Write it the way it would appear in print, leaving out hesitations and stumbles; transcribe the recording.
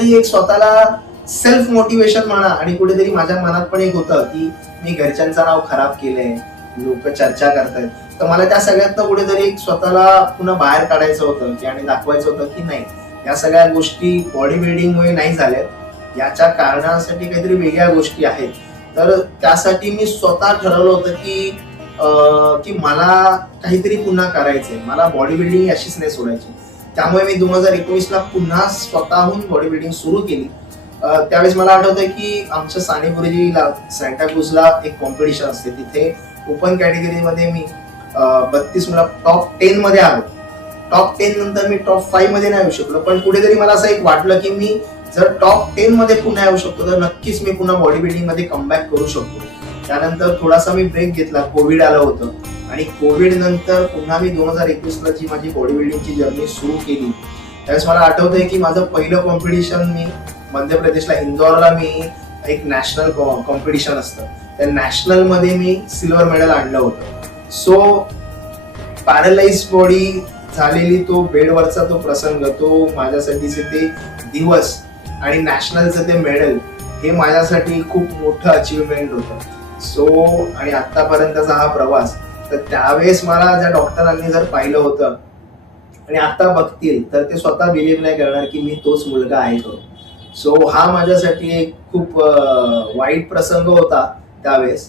एक स्वतःला self motivation म्हणा आणि कुठेतरी माझ्या मनात पण एक होतं की मी घरच्यांचं नाव खराब केलंय, लोक चर्चा करतायत, तर मला त्या सगळ्यातनं कुठेतरी एक स्वतःला पुन्हा बाहेर काढायचं होतं की आणि दाखवायचं होतं की नाही, या सगळ्या गोष्टी बॉडी बिल्डिंगमुळे नाही झाल्यात, याच्या कारणासाठी काहीतरी वेगळ्या गोष्टी आहेत. तर त्यासाठी मी स्वतः ठरवलं होतं की मला काहीतरी पुन्हा करायचंय, मला बॉडी बिल्डिंग अशीच नाही सोडायची. त्यामुळे मी 2019ला पुन्हा स्वतःहून बॉडी बिल्डिंग सुरू केली. त्यावेळेस मला आठवतंय की आमच्या सानेगुरुजीला सांताक्रूजला एक कॉम्पिटिशन असते, तिथे ओपन कॅटेगरीमध्ये मी 32 मला टॉप 10 मध्ये आलो. टॉप 10 नंतर मी टॉप 5 मध्ये नाही येऊ शकलो, पण कुठेतरी मला असं एक वाटलं की मी जर टॉप 10 मध्ये पुन्हा येऊ शकतो तर नक्कीच मी पुन्हा बॉडी बिल्डिंग मध्ये कमबॅक करू शकतो. त्यानंतर थोडासा मी ब्रेक घेतला, कोविड आलं होतं आणि कोविड नंतर पुन्हा मी 2021ला जी माझी बॉडी बिल्डिंगची जर्नी सुरू केली. त्यावेळेस मला आठवतंय की माझं पहिलं कॉम्पिटिशन मी मध्य प्रदेशला इंदोरला मी एक नॅशनल कॉम्पिटिशन असतं, त्या नॅशनल मध्ये मी सिल्वर मेडल आणलं होतं. सो पॅरलाइज बॉडी झालेली तो बेडवरचा तो प्रसंग, तो माझ्यासाठीचे ते दिवस आणि नॅशनलचं ते मेडल, हे माझ्यासाठी खूप मोठं अचीवमेंट होतं. सो आणि आतापर्यंतचा हा प्रवास, तर त्यावेळेस मला ज्या डॉक्टरांनी जर पाहिलं होतं आणि आता बघतील तर ते स्वतः बिलीव्ह नाही करणार की मी तोच मुलगा आहे तो. सो हा माझ्यासाठी एक खूप वाईट प्रसंग होता त्यावेळेस,